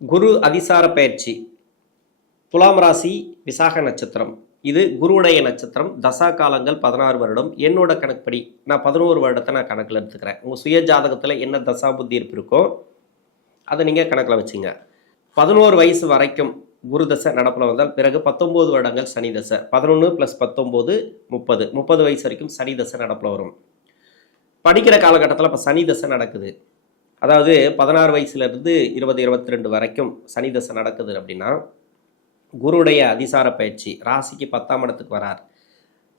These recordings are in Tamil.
குரு அதிசார பயிற்சி. துலாம் ராசி, விசாக நட்சத்திரம். இது குருவுடைய நட்சத்திரம். தசா காலங்கள் 16 வருடம். என்னோட கணக்குப்படி நான் 11 வருடத்தை நான் கணக்கில் எடுத்துக்கிறேன். உங்கள் சுய ஜாதகத்தில் என்ன தசா புத்தி இருப்பு இருக்கோ அதை நீங்கள் கணக்கில் வச்சுங்க. 11 வயசு வரைக்கும் குரு தசை நடப்பில் வந்தால் பிறகு 19 வருடங்கள் சனி தசை. 11 + 19 30. 30 வயசு வரைக்கும் சனி தசை நடப்பில் வரும். படிக்கிற காலகட்டத்தில் இப்போ சனி தசை நடக்குது. அதாவது 16 வயசுலேருந்து 20 22 வரைக்கும் சனி தசை நடக்குது அப்படின்னா குருடைய அதிசார பயிற்சி ராசிக்கு 10ஆம் இடத்துக்கு வரார்.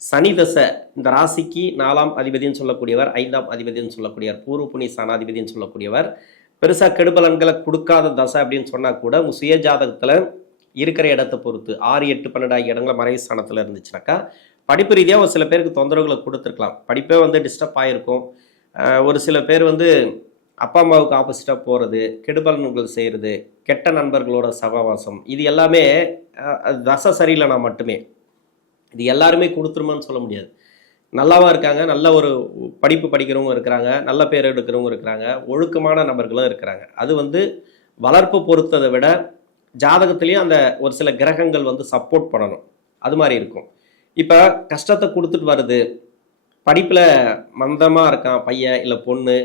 சனி தசை இந்த ராசிக்கு 4ஆம் அதிபதினு சொல்லக்கூடியவர், 5ஆம் அதிபதினு சொல்லக்கூடியவர், பூர்வ புண்ணிய ஸ்தானாதிபதினு சொல்லக்கூடியவர். பெருசாக கெடுபலன்களை கொடுக்காத தசை அப்படின்னு சொன்னால் கூட உங்கள் சுய ஜாதகத்தில் இருக்கிற இடத்தை பொறுத்து 6 8 12 ஆகிய இடங்களை மறைவு ஸ்தானத்தில் இருந்துச்சுனாக்கா படிப்பு ரீதியாக ஒரு சில பேருக்கு தொந்தரவுகளை கொடுத்துருக்கலாம். படிப்பே டிஸ்டர்ப் ஆகிருக்கும். ஒரு சில பேர் அப்பா அம்மாவுக்கு ஆப்போசிட்டாக போகிறது, கெடுபலன்கள் செய்கிறது, கெட்ட நண்பர்களோட சகவாசம், இது எல்லாமே தசை சரியில்லைனா மட்டுமே. இது எல்லாருமே கொடுத்துருமான்னு சொல்ல முடியாது. நல்லாவும் இருக்காங்க, நல்ல ஒரு படிப்பு படிக்கிறவங்க இருக்கிறாங்க, நல்ல பேர் எடுக்கிறவங்க இருக்கிறாங்க, ஒழுக்கமான நபர்களும் இருக்கிறாங்க. அது வளர்ப்பு பொறுத்ததை விட ஜாதகத்துலேயும் அந்த ஒரு சில கிரகங்கள் சப்போர்ட் பண்ணணும். அது மாதிரி இருக்கும். இப்போ கஷ்டத்தை கொடுத்துட்டு வருது, படிப்பில் மந்தமாக இருக்கான் பையன் இல்லை பொண்ணு,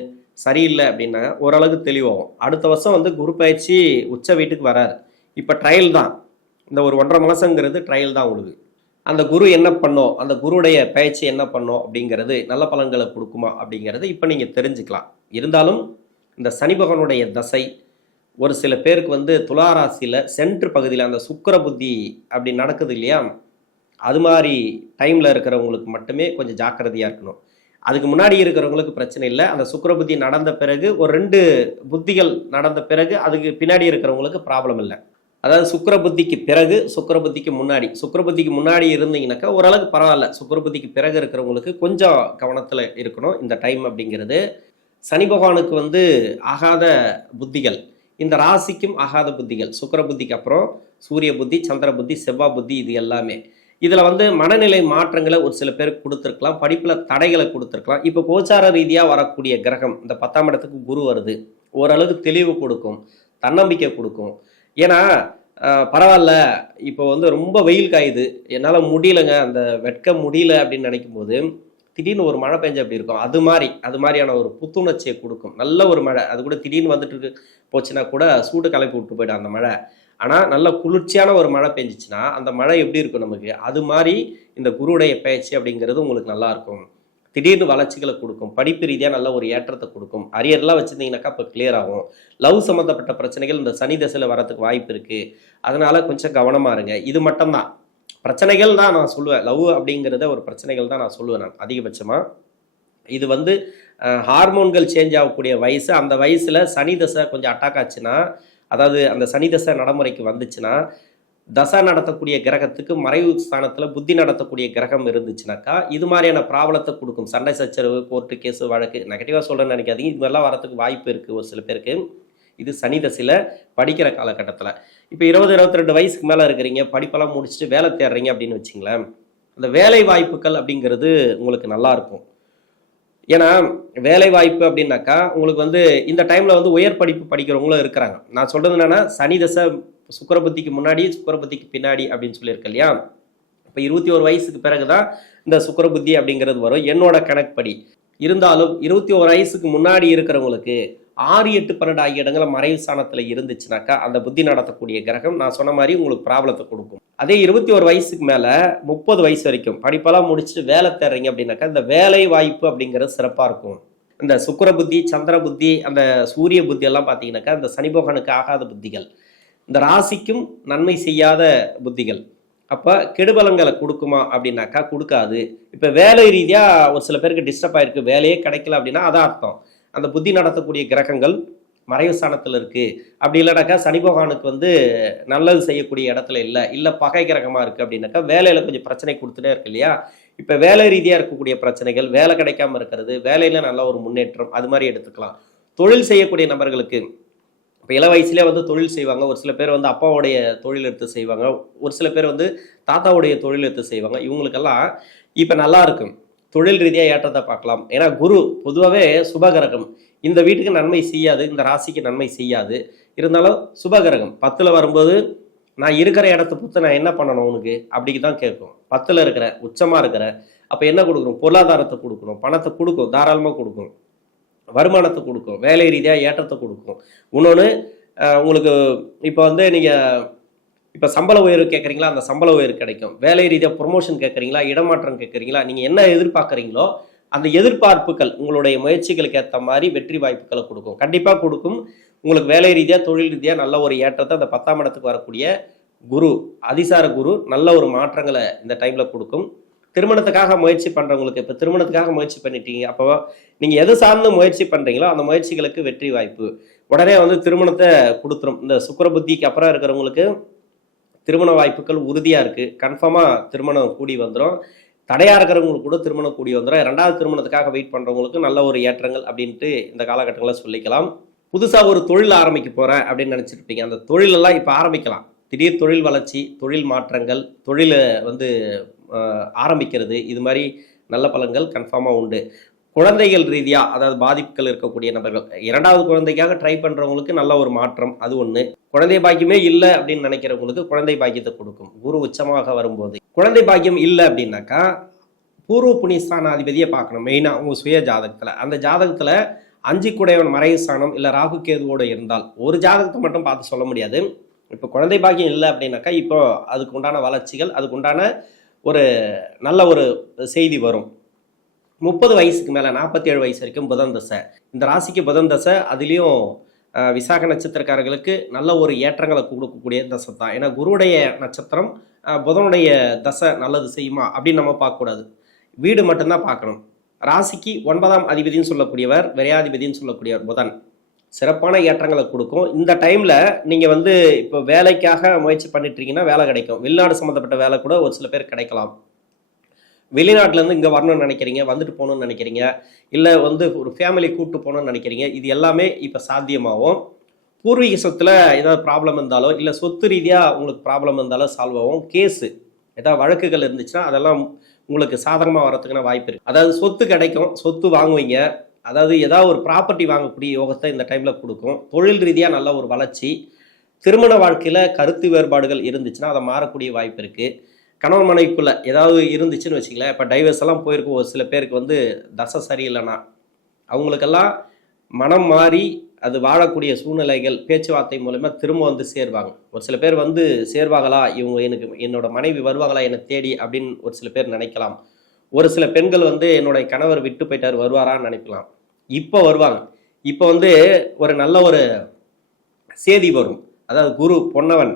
சரியில்லை அப்படின்னா ஓரளவுக்கு தெளிவாகும். அடுத்த வருஷம் குரு பயிற்சி உச்ச வீட்டுக்கு வராரு. இப்போ ட்ரையல் தான். இந்த ஒரு 1.5 மாதங்கிறது ட்ரையல் தான் உங்களுக்கு. அந்த குரு என்ன பண்ணோம், அந்த குருடைய பயிற்சி என்ன பண்ணோம் அப்படிங்கிறது நல்ல பலன்களை கொடுக்குமா அப்படிங்கிறது இப்போ நீங்கள் தெரிஞ்சுக்கலாம். இருந்தாலும் இந்த சனி பகவானுடைய தசை ஒரு சில பேருக்கு துளாராசியில் சென்ட்ரு பகுதியில் அந்த சுக்கிர புத்தி அப்படி நடக்குது இல்லையா, அது மாதிரி டைமில் இருக்கிறவங்களுக்கு மட்டுமே கொஞ்சம் ஜாக்கிரதையாக இருக்கணும். அதுக்கு முன்னாடி இருக்கிறவங்களுக்கு பிரச்சனை இல்லை. அந்த சுக்கிர புத்தி நடந்த பிறகு ஒரு 2 புத்திகள் நடந்த பிறகு அதுக்கு பின்னாடி இருக்கிறவங்களுக்கு ப்ராப்ளம் இல்லை. அதாவது சுக்கிர புத்திக்கு பிறகு, சுக்கிர புத்திக்கு முன்னாடி. சுக்கிர புத்திக்கு முன்னாடி இருந்தீங்கன்னாக்கா ஓரளவுக்கு பரவாயில்ல. சுக்கிர புத்திக்கு பிறகு இருக்கிறவங்களுக்கு கொஞ்சம் கவனத்தில் இருக்கணும் இந்த டைம் அப்படிங்கிறது. சனி பகவானுக்கு ஆகாத புத்திகள், இந்த ராசிக்கும் ஆகாத புத்திகள். சுக்கிர புத்திக்கு அப்புறம் சூரிய புத்தி, சந்திர புத்தி, செவ்வாய் புத்தி, இது எல்லாமே. இதில் மனநிலை மாற்றங்களை ஒரு சில பேருக்கு கொடுத்துருக்கலாம், படிப்பில் தடைகளை கொடுத்துருக்கலாம். இப்போ கோச்சார ரீதியாக வரக்கூடிய கிரகம் இந்த 10ஆம் இடத்துக்கு குரு வருது, ஓரளவுக்கு தெளிவு கொடுக்கும், தன்னம்பிக்கை கொடுக்கும். ஏன்னா பரவாயில்ல, இப்போ ரொம்ப வெயில் காயுது, என்னால் முடியலைங்க, அந்த வெட்க முடியல அப்படின்னு நினைக்கும் போது திடீர்னு ஒரு மழை பெஞ்சு அப்படி இருக்கும். அது மாதிரியான ஒரு புத்துணர்ச்சியை கொடுக்கும். நல்ல ஒரு மழை, அது கூட திடீர்னு வந்துட்டு போச்சுன்னா கூட சூடு கலப்பி விட்டு போயிடும் அந்த மழை. ஆனால் நல்ல குளிர்ச்சியான ஒரு மழை பெஞ்சிச்சுன்னா அந்த மழை எப்படி இருக்கும் நமக்கு, அது மாதிரி இந்த குருவுடைய பயிற்சி அப்படிங்கிறது உங்களுக்கு நல்லாயிருக்கும். திடீர்னு வளர்ச்சிகளை கொடுக்கும், படிப்பு ரீதியாக நல்ல ஒரு ஏற்றத்தை கொடுக்கும். அரியர்லாம் வச்சுருந்தீங்கன்னாக்கா இப்போ கிளியர் ஆகும். லவ் சம்மந்தப்பட்ட பிரச்சனைகள் இந்த சனி தசையில் வரத்துக்கு வாய்ப்பு இருக்குது. அதனால் கொஞ்சம் கவனமாக இருங்க. இது மட்டும்தான் பிரச்சனைகள் தான் நான் சொல்லுவேன். லவ் அப்படிங்கிறத ஒரு பிரச்சனைகள் தான் நான் சொல்லுவேன். நான் அதிகபட்சமாக இது ஹார்மோன்கள் சேஞ்ச் ஆகக்கூடிய வயசு. அந்த வயசில் சனி தசை கொஞ்சம் அட்டாக் ஆச்சுன்னா, அதாவது அந்த சனி தசை நடைமுறைக்கு வந்துச்சுன்னா, தசை நடத்தக்கூடிய கிரகத்துக்கு மறைவு ஸ்தானத்தில் புத்தி நடத்தக்கூடிய கிரகம் இருந்துச்சுனாக்கா இது மாதிரியான ப்ராப்ளத்தை கொடுக்கும். சண்டை சச்சரவு, கோர்ட்டு கேஸு, வழக்கு, நெகட்டிவாக சொல்கிறேன்னு நினைக்காதீங்க. இது மாதிரிலாம் வரத்துக்கு வாய்ப்பு இருக்குது ஒரு சில பேருக்கு. இது சனி தசையில் படிக்கிற காலகட்டத்தில். இப்போ 20 22 வயசுக்கு மேலே இருக்கிறீங்க, படிப்பெல்லாம் முடிச்சுட்டு வேலை தேடுறீங்க அப்படின்னு வச்சிங்களேன், அந்த வேலை வாய்ப்புகள் அப்படிங்கிறது உங்களுக்கு நல்லாயிருக்கும். ஏன்னா வேலை வாய்ப்பு அப்படின்னாக்கா உங்களுக்கு இந்த டைமில் உயர் படிப்பு படிக்கிறவங்களும் இருக்கிறாங்க. நான் சொல்கிறது என்னென்னா, சனி தசை சுக்கிர புத்திக்கு முன்னாடி, சுக்கிர புத்திக்கு பின்னாடி அப்படின்னு சொல்லியிருக்கேன் இல்லையா. இப்போ 21 வயசுக்கு பிறகு தான் இந்த சுக்கிர புத்தி அப்படிங்கிறது வரும் என்னோட கணக்குப்படி. இருந்தாலும் 21 வயசுக்கு முன்னாடி இருக்கிறவங்களுக்கு 6 8 12 ஆகிய இடங்களை மறைவு ஸ்தானத்தில் இருந்துச்சுனாக்கா அந்த புத்தி நடத்தக்கூடிய கிரகம் நான் சொன்ன மாதிரி உங்களுக்கு ப்ராப்ளத்தை கொடுக்கும். அதே 21 வயசுக்கு மேலே 30 வயசு வரைக்கும் படிப்பெல்லாம் முடிச்சுட்டு வேலை தேடுறீங்க அப்படின்னாக்கா இந்த வேலை வாய்ப்பு அப்படிங்கிறது சிறப்பாக இருக்கும். இந்த சுக்கிர புத்தி, சந்திர புத்தி, அந்த சூரிய புத்தி எல்லாம் பார்த்தீங்கன்னாக்கா இந்த சனி பகவானுக்கு ஆகாத புத்திகள், இந்த ராசிக்கும் நன்மை செய்யாத புத்திகள். அப்போ கெடுபலங்களை கொடுக்குமா அப்படின்னாக்கா கொடுக்காது. இப்போ வேலை ரீதியாக ஒரு சில பேருக்கு டிஸ்டர்ப் ஆகிருக்கு, வேலையே கிடைக்கல அப்படின்னா அதான் அர்த்தம் அந்த புத்தி நடத்தக்கூடிய கிரகங்கள் மறைவு ஸ்தானத்தில் இருக்குது. அப்படி இல்லைனாக்கா சனி பகவானுக்கு நல்லது செய்யக்கூடிய இடத்துல இல்லை பகை கிரகமாக இருக்குது அப்படின்னாக்கா வேலையில் கொஞ்சம் பிரச்சனை கொடுத்துட்டே இருக்கு இல்லையா. இப்போ வேலை ரீதியாக இருக்கக்கூடிய பிரச்சனைகள், வேலை கிடைக்காம இருக்கிறது, வேலையில் நல்ல ஒரு முன்னேற்றம், அது மாதிரி எடுத்துக்கலாம். தொழில் செய்யக்கூடிய நபர்களுக்கு இப்போ இள வயசுலேயே தொழில் செய்வாங்க. ஒரு சில பேர் அப்பாவுடைய தொழில் எடுத்து செய்வாங்க, ஒரு சில பேர் தாத்தாவுடைய தொழில் எடுத்து செய்வாங்க. இவங்களுக்கெல்லாம் இப்போ நல்லா இருக்கும், தொழில் ரீதியாக ஏற்றத்தை பார்க்கலாம். ஏன்னா குரு பொதுவாகவே சுபகிரகம், இந்த வீட்டுக்கு நன்மை செய்யாது, இந்த ராசிக்கு நன்மை செய்யாது. இருந்தாலும் சுபகிரகம் 10ல் வரும்போது நான் இருக்கிற இடத்த பொறுத்து நான் என்ன பண்ணணும் உனக்கு அப்படிக்கு தான் கேட்கும். 10ல் இருக்கிற உச்சமாக இருக்கிற அப்போ என்ன கொடுக்கணும், பொருளாதாரத்தை கொடுக்கணும், பணத்தை கொடுக்கும், தாராளமாக கொடுக்கும், வருமானத்தை கொடுக்கும், வேலை ரீதியாக ஏற்றத்தை கொடுக்கும். இன்னொன்று உங்களுக்கு இப்போ வந்து நீங்கள் இப்போ சம்பள உயர்வு கேட்குறீங்களா, அந்த சம்பள உயர்வு கிடைக்கும். வேலை ரீதியாக ப்ரொமோஷன் கேட்குறீங்களா, இடமாற்றம் கேட்குறீங்களா, நீங்கள் என்ன எதிர்பார்க்குறீங்களோ அந்த எதிர்பார்ப்புகள் உங்களுடைய முயற்சிகளுக்கு ஏற்ற மாதிரி வெற்றி வாய்ப்புகளை கொடுக்கும், கண்டிப்பாக கொடுக்கும். உங்களுக்கு வேலை ரீதியாக தொழில் ரீதியாக நல்ல ஒரு ஏற்றத்தை அந்த 10ஆம் இடத்துக்கு வரக்கூடிய குரு, அதிசார குரு நல்ல ஒரு மாற்றங்களை இந்த டைமில் கொடுக்கும். திருமணத்துக்காக முயற்சி பண்ணுறவங்களுக்கு இப்போ திருமணத்துக்காக முயற்சி பண்ணிட்டீங்க, அப்போ நீங்கள் எது சார்ந்து முயற்சி பண்ணுறீங்களோ அந்த முயற்சிகளுக்கு வெற்றி வாய்ப்பு உடனே வந்து திருமணத்தை கொடுத்துரும். இந்த சுக்கிர புத்திக்கு அப்புறம் இருக்கிறவங்களுக்கு திருமண வாய்ப்புகள் உறுதியாக இருக்குது, கன்ஃபார்மாக திருமணம் கூடி வந்துடும். தடையாக இருக்கிறவங்களுக்கு கூட திருமணம் கூடி வந்துடும். 2வது திருமணத்துக்காக வெயிட் பண்ணுறவங்களுக்கு நல்ல ஒரு ஏற்றங்கள் அப்படின்ட்டு இந்த காலகட்டங்களில் சொல்லிக்கலாம். புதுசாக ஒரு தொழில் ஆரம்பிக்க போகிறேன் அப்படின்னு நினச்சிருப்பீங்க, அந்த தொழிலெல்லாம் இப்போ ஆரம்பிக்கலாம். திடீர் தொழில் வளர்ச்சி, தொழில் மாற்றங்கள், தொழிலை வந்து ஆரம்பிக்கிறது, இது மாதிரி நல்ல பலன்கள் கன்ஃபார்மாக உண்டு. குழந்தைகள் ரீதியாக அதாவது பாதிப்புகள் இருக்கக்கூடிய நபர்கள் 2வது குழந்தைக்காக ட்ரை பண்ணுறவங்களுக்கு நல்ல ஒரு மாற்றம், அது ஒன்று. குழந்தை பாக்கியமே இல்லை அப்படின்னு நினைக்கிறவங்களுக்கு குழந்தை பாக்கியத்தை கொடுக்கும் குரு உச்சமாக வரும்போது. குழந்தை பாக்கியம் இல்லை அப்படின்னாக்கா பூர்வ புண்ணியஸ்தானாதிபதியை பார்க்கணும் மெயினாக உங்கள் சுய ஜாதகத்தில். அந்த ஜாதகத்தில் 5 குடையவன் மறைவு ஸ்தானம் இல்லை ராகு கேதுவோடு இருந்தால், ஒரு ஜாதகத்தை மட்டும் பார்த்து சொல்ல முடியாது. இப்போ குழந்தை பாக்கியம் இல்லை அப்படின்னாக்கா இப்போ அதுக்கு உண்டான வளர்ச்சிகள், அதுக்கு உண்டான ஒரு நல்ல ஒரு செய்தி வரும். 30 வயசுக்கு மேலே 47 வயசு வரைக்கும் புதன் தசை, இந்த ராசிக்கு புதன் தசை, அதுலேயும் விசாக நட்சத்திரக்காரர்களுக்கு நல்ல ஒரு ஏற்றங்களை கொடுக்கக்கூடிய தசை தான். ஏன்னா குருவுடைய நட்சத்திரம், புதனுடைய தசை நல்லது செய்யுமா அப்படின்னு நம்ம பார்க்கக்கூடாது, வீடு மட்டும்தான் பார்க்கணும். ராசிக்கு 9ஆம் அதிபதினு சொல்லக்கூடியவர், விரையாதிபதினு சொல்லக்கூடியவர் புதன் சிறப்பான ஏற்றங்களை கொடுக்கும். இந்த டைமில் நீங்கள் வந்து இப்போ வேலைக்காக முயற்சி பண்ணிட்டுருக்கீங்கன்னா வேலை கிடைக்கும். வெளிநாடு சம்மந்தப்பட்ட வேலை கூட ஒரு சில பேர் கிடைக்கலாம். வெளிநாட்டிலேருந்து இங்கே வரணும்னு நினைக்கிறீங்க, வந்துட்டு போகணுன்னு நினைக்கிறீங்க, இல்லை வந்து ஒரு ஃபேமிலி கூப்பிட்டு போகணுன்னு நினைக்கிறீங்க, இது எல்லாமே இப்போ சாத்தியமாகும். பூர்வீக சொத்தில் ஏதாவது ப்ராப்ளம் இருந்தாலோ இல்லை சொத்து ரீதியாக உங்களுக்கு ப்ராப்ளம் இருந்தாலும் சால்வ் ஆகும். கேஸு ஏதாவது வழக்குகள் இருந்துச்சுன்னா அதெல்லாம் உங்களுக்கு சாதகமாக வரத்துக்கான வாய்ப்பு இருக்குது. அதாவது சொத்து கிடைக்கும், சொத்து வாங்குவீங்க, அதாவது ஏதாவது ஒரு ப்ராப்பர்ட்டி வாங்கக்கூடிய யோகத்தை இந்த டைமில் கொடுக்கும். தொழில் ரீதியாக நல்ல ஒரு வளர்ச்சி. திருமண வாழ்க்கையில் கருத்து வேறுபாடுகள் இருந்துச்சுன்னா அதை மாறக்கூடிய வாய்ப்பு இருக்குது. கணவன் மனைவிக்குள்ளே ஏதாவது இருந்துச்சுன்னு வச்சுங்களேன், இப்போ டைவர்ஸ் எல்லாம் போயிருக்கும். ஒரு சில பேருக்கு வந்து தசை சரியில்லைன்னா அவங்களுக்கெல்லாம் மனம் மாறி அது வாழக்கூடிய சூழ்நிலைகள் பேச்சுவார்த்தை மூலமா திரும்ப வந்து சேருவாங்க. ஒரு சில பேர் வந்து சேருவாங்களா, இவங்க எனக்கு என்னோட மனைவி வருவாங்களா என்னை தேடி அப்படின்னு ஒரு சில பேர் நினைக்கலாம். ஒரு சில பெண்கள் வந்து என்னோட கணவர் விட்டு போயிட்டார் வருவாரான்னு நினைக்கலாம். இப்போ வருவாங்க. இப்போ வந்து ஒரு நல்ல ஒரு சேதி வரும். அதாவது குரு பொன்னவன்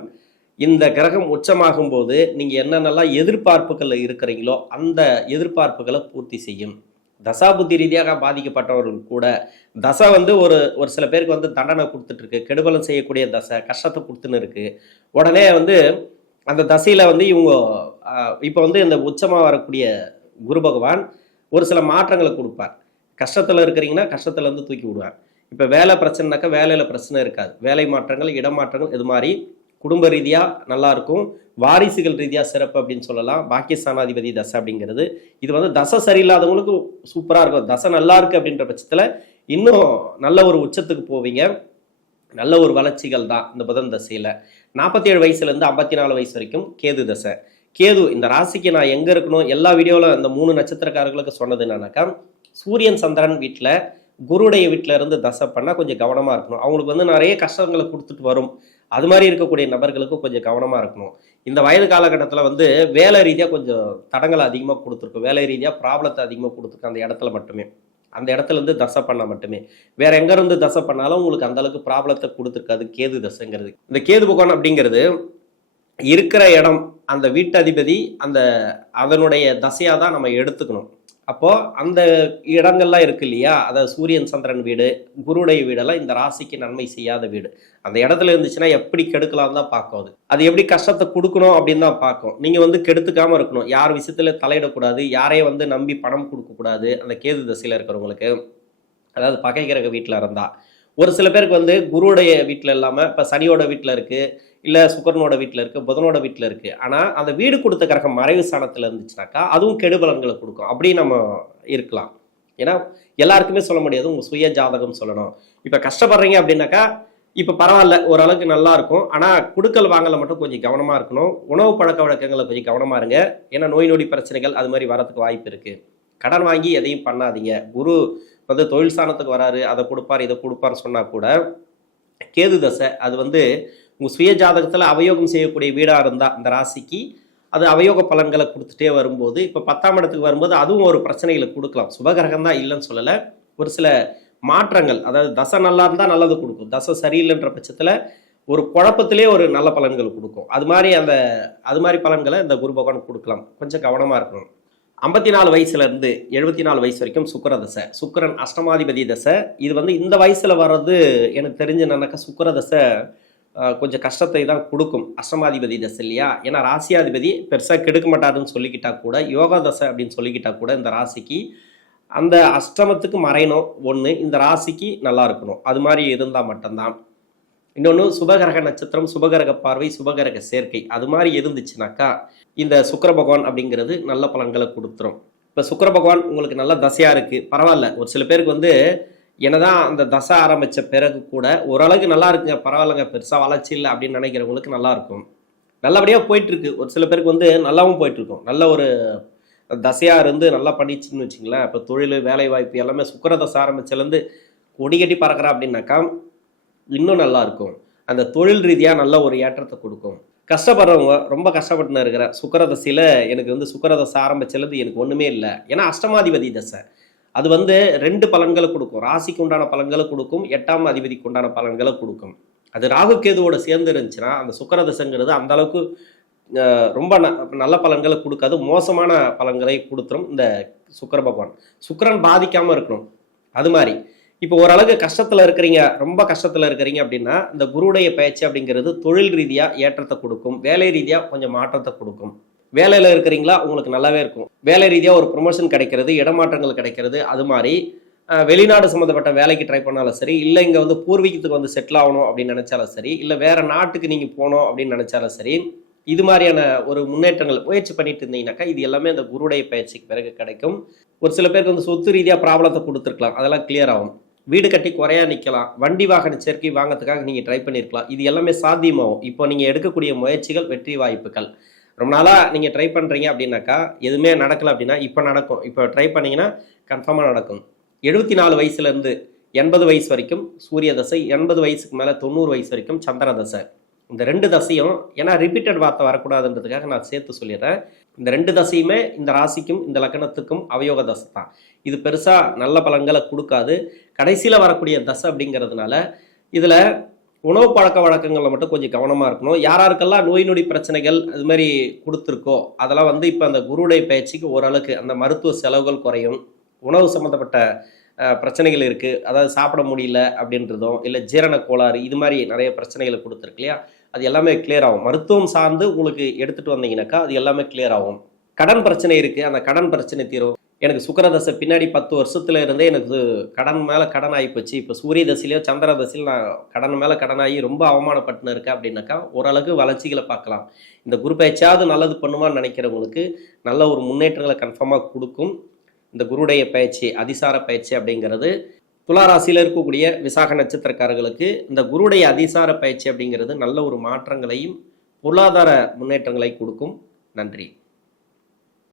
இந்த கிரகம் உச்சமாகும் போது நீங்கள் என்னென்னலாம் எதிர்பார்ப்புகள் இருக்கிறீங்களோ அந்த எதிர்பார்ப்புகளை பூர்த்தி செய்யும். தசாபுத்தி ரீதியாக பாதிக்கப்பட்டவர்கள் கூட தசை வந்து ஒரு சில பேருக்கு வந்து தண்டனை கொடுத்துட்ருக்கு, கெடுபலம் செய்யக்கூடிய தசை, கஷ்டத்தை கொடுத்துன்னு இருக்கு. உடனே வந்து அந்த தசையில் வந்து இவங்க இப்போ வந்து இந்த உச்சமாக வரக்கூடிய குரு பகவான் ஒரு சில மாற்றங்களை கொடுப்பார். கஷ்டத்தில் இருக்கிறீங்கன்னா கஷ்டத்துலேருந்து தூக்கி விடுவார். இப்போ வேலை பிரச்சனைனாக்கா வேலையில் பிரச்சனை இருக்காது, வேலை மாற்றங்கள், இடமாற்றங்கள், இது மாதிரி குடும்ப ரீதியாக நல்லாயிருக்கும். வாரிசுகள் ரீதியாக சிறப்பு அப்படின்னு சொல்லலாம். பாக்கியஸ்தானாதிபதி தசை அப்படிங்கிறது இது வந்து தசை சரியில்லாதவங்களுக்கு சூப்பராக இருக்கும். தசை நல்லா இருக்குது அப்படின்ற பட்சத்தில் இன்னும் நல்ல ஒரு உச்சத்துக்கு போவீங்க. நல்ல ஒரு வளர்ச்சிகள் தான் இந்த புதன் தசையில். 47 வயசுலேருந்து 54 வயசு வரைக்கும் கேது தசை. கேது இந்த ராசிக்கு நான் எங்கே இருக்கணும் எல்லா வீடியோவில் இந்த 3 நட்சத்திரக்காரர்களுக்கு சொன்னது என்னன்னாக்கா, சூரியன் சந்திரன் வீட்டில் குருடைய வீட்டில் இருந்து தசை பண்ணால் கொஞ்சம் கவனமாக இருக்கணும். அவங்களுக்கு வந்து நிறைய கஷ்டங்களை கொடுத்துட்டு வரும். அது மாதிரி இருக்கக்கூடிய நபர்களுக்கும் கொஞ்சம் கவனமாக இருக்கணும். இந்த வயது காலகட்டத்தில் வந்து வேலை ரீதியாக கொஞ்சம் தடங்களை அதிகமாக கொடுத்துருக்கும், வேலை ரீதியாக ப்ராப்ளத்தை அதிகமாக கொடுத்துருக்கு அந்த இடத்துல மட்டுமே, அந்த இடத்துலேருந்து தசை பண்ணால் மட்டுமே. வேற எங்கேருந்து தசை பண்ணாலும் உங்களுக்கு அந்தளவுக்கு ப்ராப்ளத்தை கொடுத்துருக்காது கேது தசைங்கிறது. இந்த கேது பகவான் அப்படிங்கிறது இருக்கிற இடம், அந்த வீட்டு அதிபதி, அதனுடைய தசையாக தான் நம்ம எடுத்துக்கணும். அப்போது அந்த இடங்கள்லாம் இருக்கு இல்லையா, அதாவது சூரியன் சந்திரன் வீடு, குருடைய வீடெல்லாம் இந்த ராசிக்கு நன்மை செய்யாத வீடு. அந்த இடத்துல இருந்துச்சுன்னா எப்படி கெடுக்கலாம் தான் பார்க்கும். அது எப்படி கஷ்டத்தை கொடுக்கணும் அப்படின்னு தான் பார்க்கும். நீங்கள் வந்து கெடுத்துக்காமல் இருக்கணும், யார் விஷயத்தில் தலையிடக்கூடாது, யாரையும் வந்து நம்பி பணம் கொடுக்கக்கூடாது. அந்த கேது தசையில் இருக்கிறவங்களுக்கு, அதாவது பகை கிரக வீட்டில் இருந்தால். ஒரு சில பேருக்கு வந்து குருவுடைய வீட்டில் இல்லாமல் இப்போ சனியோட வீட்டில் இருக்குது, இல்லை சுக்கரனோட வீட்டில் இருக்குது, புதனோட வீட்டில் இருக்குது. ஆனால் அந்த வீடு கொடுத்த கிரகம் மறைவு ஸ்தானத்தில் இருந்துச்சுனாக்கா அதுவும் கெடுபலன்களை கொடுக்கும். அப்படி நம்ம இருக்கலாம். ஏன்னா எல்லாருக்குமே சொல்ல முடியாது, உங்கள் சுய ஜாதகம் சொல்லணும். இப்போ கஷ்டப்படுறீங்க அப்படின்னாக்கா இப்போ பரவாயில்ல, ஓரளவுக்கு நல்லா இருக்கும். ஆனா குடுக்கல் வாங்கல மட்டும் கொஞ்சம் கவனமா இருக்கணும். உணவு பழக்கவழக்கங்கள்ல கொஞ்சம் கவனமா இருங்க. ஏன்னா நோய் நொடி பிரச்சனைகள் அது மாரி வரதுக்கு வாய்ப்பு இருக்கு. கடன் வாங்கி எதையும் பண்ணாதீங்க. குரு வந்து தொழில் ஸ்தானத்துக்கு வராரு, அத குடுப்பார், இத குடுப்பார்ன்னு சொன்னா கூட, கேது தசை அது வந்து உங்க சுய ஜாதகத்துல அவயோகம் செய்யக்கூடிய வீடா இருந்தா, இந்த ராசிக்கு அது அவயோக பலன்கள குடுத்துட்டே வரும்போது, இப்ப 10ஆம் இடத்துக்கு வரும்போது அதுவும் ஒரு பிரச்சனைகள குடுக்கலாம். சுபகிரகம் தான் இல்லன்னு சொல்லல. ஒரு சில மாற்றங்கள், அதாவது தசை நல்லா இருந்தா நல்லது குடுக்கும். தசை சரியில்லைன்ற பட்சத்துல ஒரு குழப்பத்திலேயே ஒரு நல்ல பலன்கள் குடுக்கும். அது மாரி பலன்கள இந்த குரு பகவான் குடுக்கலாம். கொஞ்சம் கவனமா இருக்கணும். 54 வயசுல இருந்து 74 வயசு வரைக்கும் சுக்கிர தசை. சுக்கிரன் அஷ்டமாதிபதி தசை. இது வந்து இந்த வயசுல வர்றது எனக்கு தெரிஞ்சு என்னன்னாக்கா சுக்கிர தசை கொஞ்சம் கஷ்டத்தை தான் குடுக்கும். அஷ்டமாதிபதி தசை இல்லையா? ஏன்னா ராசியாதிபதி பெருசா கெடுக்க மாட்டாருன்னு சொல்லிக்கிட்டா கூட, யோகா தசை அப்படின்னு சொல்லிக்கிட்டா கூட இந்த ராசிக்கு அந்த அஷ்டமத்துக்கு மறையணும் ஒண்ணு. இந்த ராசிக்கு நல்லா இருக்கணும். அது மாரி இருந்தா மட்டும் தான். இன்னொன்னு சுபகிரக நட்சத்திரம், சுபகிரக பார்வை, சுபகிரக சேர்க்கை அது மாரி இருந்துச்சுனாக்கா, இந்த சுக்கிர பகவான் அப்படிங்கிறது நல்ல பலன்கள குடுத்துரும். இப்ப சுக்கிர பகவான் உங்களுக்கு நல்ல தசையா இருக்கு. பரவால்ல. ஒரு சில பேருக்கு வந்து என்னதான் அந்த தசை ஆரம்பிச்ச பிறகு கூட ஓரளவுக்கு நல்லா இருக்குங்க, பரவாயில்லங்க, பெருசா வளர்ச்சி இல்ல அப்படின்னு நினைக்கிறவங்களுக்கு நல்லா இருக்கும். நல்லபடியா போயிட்டு இருக்கு. ஒரு சில பேருக்கு வந்து நல்லாவும் போயிட்டு இருக்கும். நல்ல ஒரு தசையா இருந்து நல்லா பண்ணிச்சுன்னு வச்சுங்களேன். இப்ப தொழிலு, வேலைவாய்ப்பு எல்லாமே சுக்கிர தசை ஆரம்பிச்சதுலேருந்து கொடி கட்டி பறக்குறா அப்படின்னாக்கா, இன்னும் நல்லா இருக்கும். அந்த தொழில் ரீதியா நல்ல ஒரு ஏற்றத்த குடுக்கும். கஷ்டப்படுறவங்க, ரொம்ப கஷ்டப்பட்டுன்னு இருக்கிறேன். சுக்கிர தசையில எனக்கு வந்து சுக்கிர தசை ஆரம்பிச்சதுலேருந்து எனக்கு ஒண்ணுமே இல்ல. ஏன்னா அஷ்டமாதிபதி தசை. அது வந்து 2 பலன்கள குடுக்கும். ராசிக்கு உண்டான பலன்கள குடுக்கும். 8ஆம் அதிபதிக்கு உண்டான பலன்கள குடுக்கும். அது ராகு கேதுவோட சேர்ந்து இருந்துச்சுன்னா, அந்த சுக்கிர தசைங்கிறது அந்த அளவுக்கு ரொம்ப நல்ல பலன்கள குடுக்காது. மோசமான பலன்களை குடுத்துரும் இந்த சுக்கிர பகவான். சுக்கிரன் பாதிக்காம இருக்கணும். அது மாரி. இப்போ ஓரளவுக்கு கஷ்டத்துல இருக்கிறீங்க, ரொம்ப கஷ்டத்துல இருக்கிறீங்க அப்படின்னா, இந்த குருவுடைய பயிற்சி அப்படிங்கிறது தொழில் ரீதியா ஏற்றத்த குடுக்கும். வேலை ரீதியா கொஞ்சம் மாற்றத்த குடுக்கும். வேலையில இருக்கிறீங்களா? உங்களுக்கு நல்லாவே இருக்கும். வேலை ரீதியா ஒரு புரமோஷன் கிடைக்கிறது, இடமாற்றங்கள் கிடைக்கிறது, அது மாரி வெளிநாடு சம்மந்தப்பட்ட வேலைக்கு ட்ரை பண்ணாலும் சரி, இல்ல இங்க வந்து பூர்வீகத்துக்கு வந்து செட்டில் ஆகணும் அப்படின்னு நெனைச்சாலும் சரி, இல்ல வேற நாட்டுக்கு நீங்க போணும் அப்படின்னு நெனைச்சாலும் சரி, இது மாரியான ஒரு முன்னேற்றங்கள் முயற்சி பண்ணிட்டு இருந்தீங்கன்னாக்கா, இது எல்லாமே அந்த குருவுடைய பயிற்சிக்கு பிறகு கிடைக்கும். ஒரு சில பேருக்கு வந்து சொத்து ரீதியா ப்ராப்ளத்த குடுத்துருக்கலாம். அதெல்லாம் கிளியர் ஆகும். வீடு கட்டி குறையா நிக்கலாம். வண்டி வாகன சேர்க்கை வாங்கறதுக்காக நீங்க ட்ரை பண்ணியிருக்கலாம். இது எல்லாமே சாத்தியமாகும். இப்போ நீங்க எடுக்கக்கூடிய முயற்சிகள் வெற்றி வாய்ப்புகள். ரொம்ப நாளா நீங்க ட்ரை பண்றீங்க அப்படின்னாக்கா, எதுவுமே நடக்கல அப்படின்னா, இப்ப நடக்கும். இப்ப ட்ரை பண்ணீங்கன்னா கன்ஃபார்மா நடக்கும். 74 வயசுல இருந்து 80 வயசு வரைக்கும் சூரிய தசை, 80 வயசுக்கு மேல 90 வயசு வரைக்கும் சந்திர தசை. இந்த 2 தசையும் ஏன்னா ரிப்பீட்டட் வார்த்தை வரக்கூடாதுன்றதுக்காக நான் சேர்த்து சொல்லிடுறேன். இந்த 2 தசையுமே இந்த ராசிக்கும் இந்த லக்னத்துக்கும் அவயோக தசை தான். இது பெருசா நல்ல பலன்களை குடுக்காது. கடைசியில வரக்கூடிய தசை அப்படிங்கிறதுனால, இதுல உணவு பழக்கவழக்கங்கள்ல மட்டும் கொஞ்சம் கவனமா இருக்கணும். யாராருக்கெல்லாம் நோய் நொடி பிரச்சனைகள் அது மாரி குடுத்துருக்கோ, அதெல்லாம் வந்து இப்ப அந்த குருவுடைய பயிற்சிக்கு ஓரளவுக்கு அந்த மருத்துவ செலவுகள் குறையும். உணவு சம்மந்தப்பட்ட பிரச்சனைகள் இருக்கு. அதாவது சாப்பிட முடியல அப்படின்றதும், இல்ல ஜீரண கோளாறு இது மாரி நெறைய பிரச்சனைகள குடுத்துருக்கு இல்லையா? அது எல்லாமே கிளியர் ஆகும். மருத்துவம் சார்ந்து உங்களுக்கு எடுத்துட்டு வந்தீங்கன்னாக்கா, அது எல்லாமே கிளியர் ஆகும். கடன் பிரச்சனை இருக்கு. அந்த கடன் பிரச்சனை தீரும். எனக்கு சுக்கிர தசை பின்னாடி 10 வருஷத்துல இருந்தே எனக்கு கடன் மேல கடன் ஆயிப்போச்சு. இப்ப சூரிய தசையிலயோ, சந்திர தசையிலோ நான் கடன் மேல கடனாகி ரொம்ப அவமானப்பட்டுன்னு இருக்கேன் அப்படின்னாக்கா, ஓரளவுக்கு வளர்ச்சிகள பார்க்கலாம். இந்த குரு பயிற்சியாவது நல்லது பண்ணுமான்னு நெனைக்கிறவங்களுக்கு, நல்ல ஒரு முன்னேற்றங்கள கன்ஃபார்மா குடுக்கும். இந்த குருவுடைய பயிற்சி, அதிசார பயிற்சி அப்படிங்கிறது துலா ராசியில இருக்கக்கூடிய விசாக நட்சத்திரக்காரர்களுக்கு இந்த குருவுடைய அதிசார பயிற்சி அப்படிங்கிறது நல்ல ஒரு மாற்றங்களையும், பொருளாதார முன்னேற்றங்களை குடுக்கும். நன்றி.